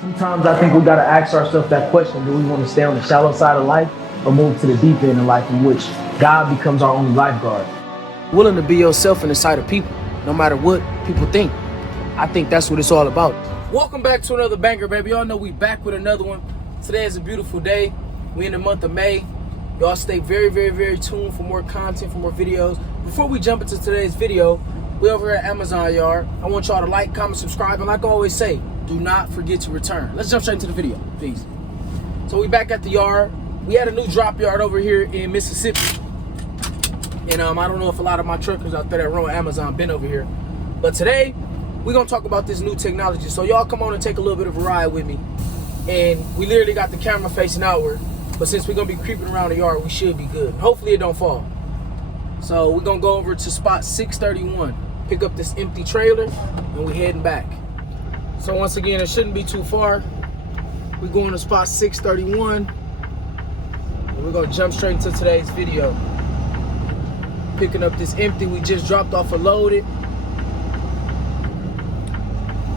Sometimes I think we got to ask ourselves that question: do we want to stay on the shallow side of life or move to the deep end of life in which God becomes our only lifeguard? Willing to be yourself in the sight of people, no matter what people think. I think that's what it's all about. Welcome back to another banger, baby. Y'all know we back with another one. Today is a beautiful day. We in the month of May. Y'all stay very, very, very tuned for more content, for more videos. Before we jump into today's video, we over here at Amazon Yard. I want y'all to like, comment, subscribe, and like I always say, do not forget to return. Let's jump straight into the video, please. So we back at the yard. We had a new drop yard over here in Mississippi. And I don't know if a lot of my truckers out there that run with Amazon been over here. But today, we're going to talk about this new technology. So y'all come on and take a little bit of a ride with me. And we literally got the camera facing outward. But since we're going to be creeping around the yard, we should be good. Hopefully it don't fall. So we're going to go over to spot 631. Pick up this empty trailer, and we heading back. So once again, it shouldn't be too far. We're going to spot 631. And we're going to jump straight into today's video. Picking up this empty we just dropped off a loaded.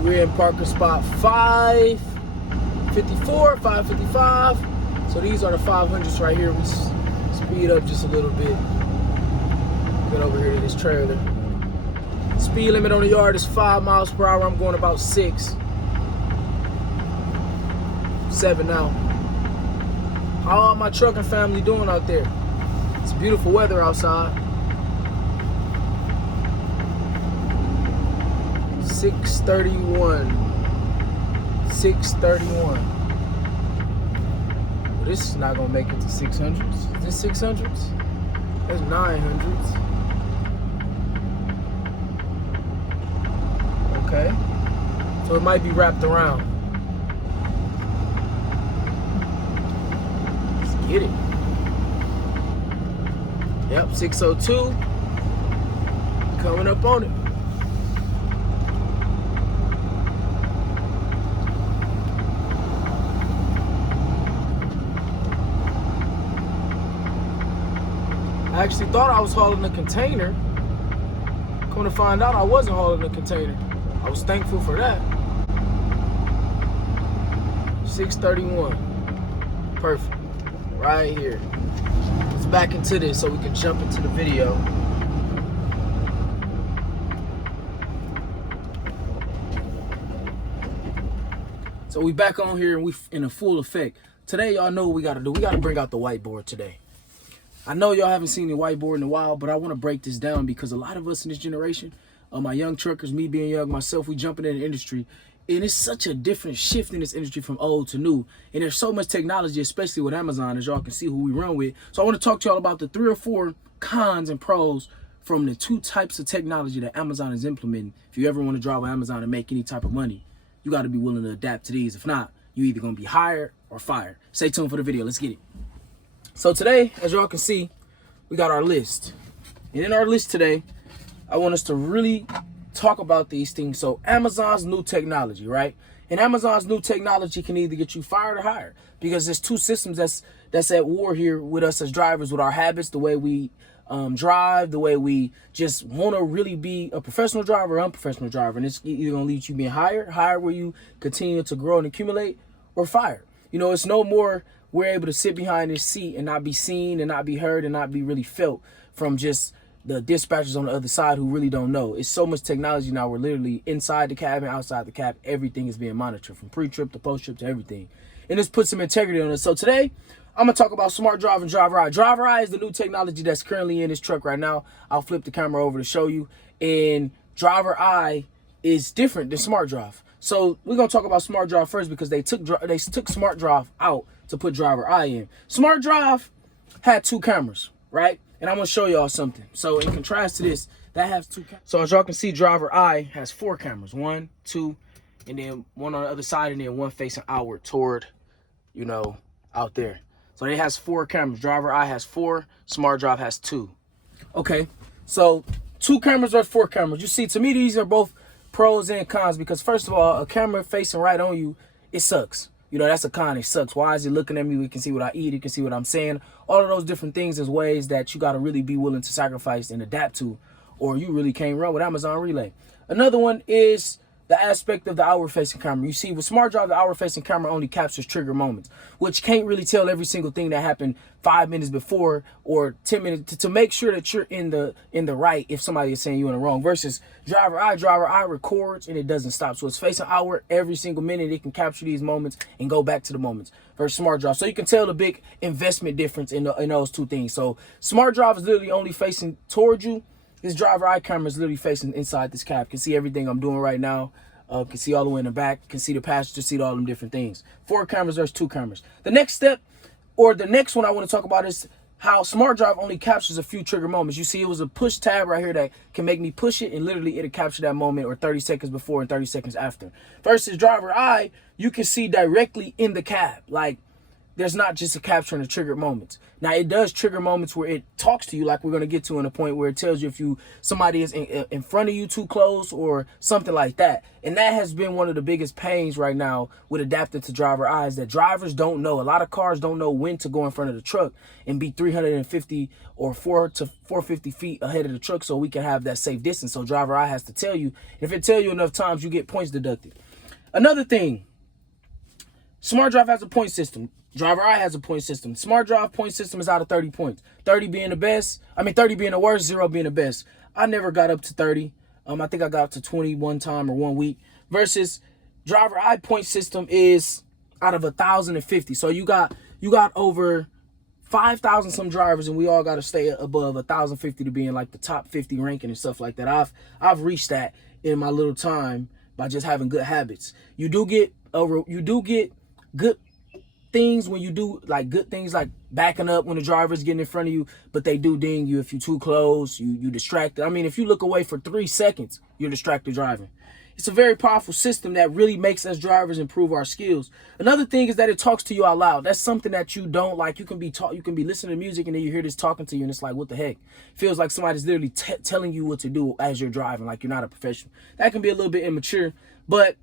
We're in parking spot 554, 555. So these are the 500s right here. We speed up just a little bit. Get over here to this trailer. Speed limit on the yard is 5 miles per hour. I'm going about 6. 7 now. How are my trucking family doing out there? It's beautiful weather outside. 631. 631. Well, this is not gonna make it to 600s. Is this 600s? That's 900s. Okay. So it might be wrapped around. Let's get it. Yep, 602. Coming up on it. I actually thought I was hauling a container. Come to find out I wasn't hauling a container. I was thankful for that. 631. Perfect. Right here. Let's back into this so we can jump into the video. So we back on here and we in a full effect. Today, y'all know what we gotta do. We gotta bring out the whiteboard today. I know y'all haven't seen the whiteboard in a while, but I want to break this down because a lot of us in this generation, my young truckers, me being young myself, we jumping in the industry, and it's such a different shift in this industry from old to new. And there's so much technology, especially with Amazon, as y'all can see who we run with. So I want to talk to y'all about the 3 or 4 cons and pros from the 2 types of technology that Amazon is implementing. If you ever want to drive with Amazon and make any type of money, you got to be willing to adapt to these. If not, you either going to be hired or fired. Stay tuned for the video. Let's get it. So today, as y'all can see, we got our list. And in our list today, I want us to really talk about these things. So Amazon's new technology, right? And Amazon's new technology can either get you fired or hired because there's 2 systems that's at war here with us as drivers, with our habits, the way we drive, the way we just want to really be a professional driver or unprofessional driver. And it's either going to lead you being hired where you continue to grow and accumulate, or fired. You know, it's no more we're able to sit behind this seat and not be seen and not be heard and not be really felt from just the dispatchers on the other side who really don't know. It's so much technology now. We're literally inside the cab and outside the cab. Everything is being monitored from pre-trip to post-trip to everything. And this puts some integrity on it. So today, I'm going to talk about smart drive and driver eye. Driver eye is the new technology that's currently in this truck right now. I'll flip the camera over to show you. And driver eye is different than smart drive. So we're going to talk about smart drive first because they took smart drive out to put driver eye in. Smart drive had 2 cameras, right? And I'm going to show y'all something. So in contrast to this, that has 2 cameras. So as y'all can see, driver eye has 4 cameras. 1, 2, and then 1 on the other side, and then 1 facing outward toward, you know, out there. So it has 4 cameras. Driver eye has 4. Smart drive has 2. Okay, so 2 cameras or 4 cameras. You see, to me, these are both pros and cons because, first of all, a camera facing right on you, it sucks. You know, that's a con. It sucks. Why is it looking at me? We can see what I eat. You can see what I'm saying. All of those different things is ways that you got to really be willing to sacrifice and adapt to, or you really can't run with Amazon Relay. Another one is the aspect of the outward-facing camera. You see, with Smart Drive, the outward-facing camera only captures trigger moments, which can't really tell every single thing that happened 5 minutes before or 10 minutes to make sure that you're in the right if somebody is saying you're in the wrong. Versus driver eye records and it doesn't stop. So it's facing outward every single minute. It can capture these moments and go back to the moments. Versus Smart Drive. So you can tell the big investment difference in those two things. So Smart Drive is literally only facing towards you. This driver eye camera is literally facing inside this cab. Can see everything I'm doing right now. Can see all the way in the back. Can see the passenger seat, all them different things. 4 cameras versus 2 cameras. The next step, or the next one I want to talk about is how Smart Drive only captures a few trigger moments. You see, it was a push tab right here that can make me push it, and literally it'll capture that moment or 30 seconds before and 30 seconds after. Versus driver eye, you can see directly in the cab. Like, there's not just a capturing the triggered moments. Now, it does trigger moments where it talks to you, like we're going to get to in a point where it tells you if somebody is in front of you too close or something like that. And that has been one of the biggest pains right now with adapting to driver eyes, that drivers don't know. A lot of cars don't know when to go in front of the truck and be 350 or 400 to 450 feet ahead of the truck so we can have that safe distance. So driver eye has to tell you. If it tells you enough times, you get points deducted. Another thing, Smart Drive has a point system. Driver eye has a point system. Smart Drive point system is out of 30 points. 30 being the best. 30 being the worst, 0 being the best. I never got up to 30. I think I got up to 20 one time or 1 week. Versus driver eye point system is out of 1,050. So you got over 5,000 some drivers, and we all got to stay above 1,050 to be in like the top 50 ranking and stuff like that. I've reached that in my little time by just having good habits. You do get good things when you do like good things like backing up when the driver's getting in front of you, but they do ding you if you're too close, you distracted. If you look away for 3 seconds, you're distracted driving. It's a very powerful system that really makes us drivers improve our skills. Another thing is that it talks to you out loud. That's something that you don't like. You can be listening to music and then you hear this talking to you and it's like, what the heck? Feels like somebody's literally telling you what to do as you're driving, like you're not a professional. That can be a little bit immature, but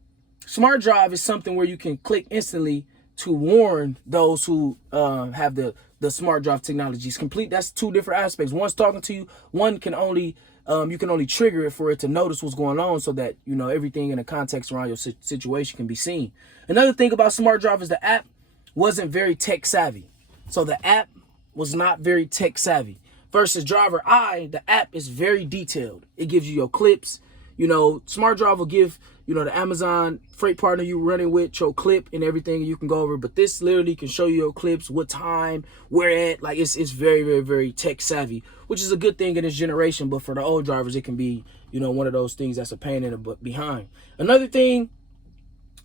Smart Drive is something where you can click instantly to warn those who have the Smart Drive technologies complete. That's 2 different aspects. One's talking to you. One can only you can only trigger it for it to notice what's going on, so that everything in the context around your situation can be seen. Another thing about Smart Drive is the app wasn't very tech savvy. So the app was not very tech savvy. Versus driver eye, the app is very detailed. It gives you your clips. Smart Drive will give the Amazon freight partner you're running with your clip and everything you can go over, but this literally can show you your clips, what time, where at. Like it's very, very, very tech savvy, which is a good thing in this generation. But for the old drivers, it can be one of those things that's a pain in the behind. Another thing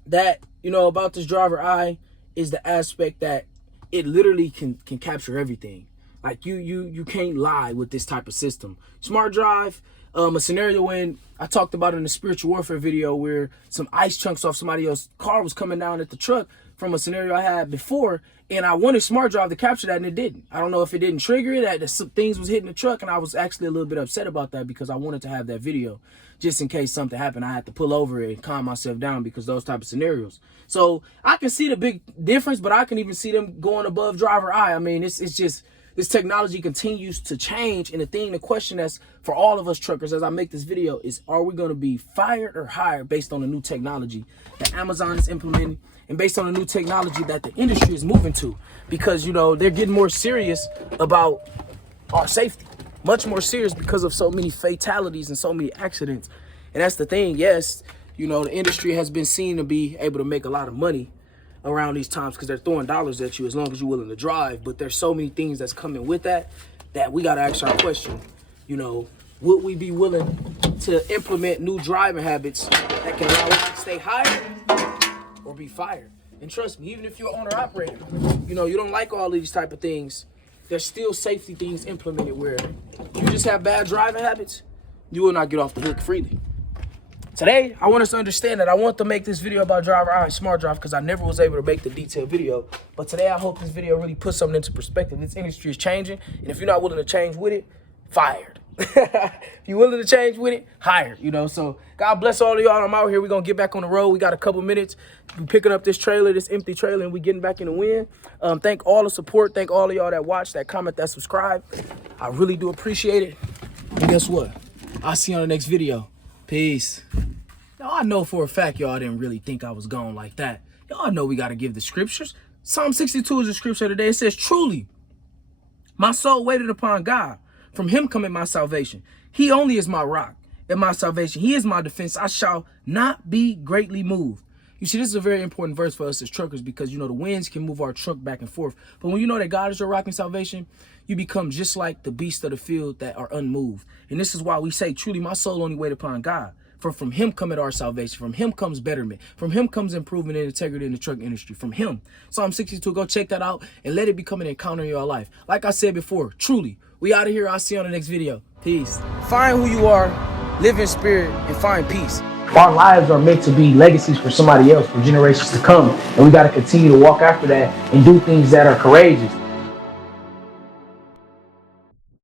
that about this driver eye is the aspect that it literally can capture everything. Like you can't lie with this type of system. Smart Drive. A scenario when I talked about in the spiritual warfare video where some ice chunks off somebody else's car was coming down at the truck from a scenario I had before, and I wanted Smart Drive to capture that and it didn't. I don't know if it didn't trigger it, that some things was hitting the truck, and I was actually a little bit upset about that because I wanted to have that video just in case something happened. I had to pull over it and calm myself down because those type of scenarios. So I can see the big difference, but I can even see them going above driver eye. It's just this technology continues to change, and the question that's for all of us truckers as I make this video is, are we going to be fired or hired based on the new technology that Amazon is implementing and based on the new technology that the industry is moving to? Because, they're getting more serious about our safety, much more serious because of so many fatalities and so many accidents. And that's the thing. Yes, the industry has been seen to be able to make a lot of money around these times because they're throwing dollars at you as long as you're willing to drive. But there's so many things that's coming with that we got to ask our question. Would we be willing to implement new driving habits that can allow us to stay hired or be fired? And trust me, even if you're owner operator, you don't like all of these type of things, there's still safety things implemented where if you just have bad driving habits, you will not get off the hook freely. Today, I want us to understand that I want to make this video about driver eye and Smart Drive because I never was able to make the detailed video. But today, I hope this video really puts something into perspective. This industry is changing, and if you're not willing to change with it, fired. If you're willing to change with it, hired. So God bless all of y'all. I'm out here. We're going to get back on the road. We got a couple minutes. We're picking up this trailer, this empty trailer, and we're getting back in the wind. Thank all the support. Thank all of y'all that watch, that comment, that subscribe. I really do appreciate it. And guess what? I'll see you on the next video. Peace. Now, I know for a fact y'all didn't really think I was gone like that. Y'all know we got to give the scriptures. Psalm 62 is the scripture today. It says, truly, my soul waited upon God. From him cometh my salvation. He only is my rock and my salvation. He is my defense. I shall not be greatly moved. You see, this is a very important verse for us as truckers because, you know, the winds can move our truck back and forth. But when you know that God is your rock and salvation, you become just like the beasts of the field that are unmoved. And this is why we say, truly, my soul only wait upon God. For from him cometh our salvation. From him comes betterment. From him comes improvement and integrity in the truck industry. From him. Psalm 62, go check that out and let it become an encounter in your life. Like I said before, truly, we out of here. I'll see you on the next video. Peace. Find who you are, live in spirit, and find peace. Our lives are meant to be legacies for somebody else, for generations to come. And we got to continue to walk after that and do things that are courageous.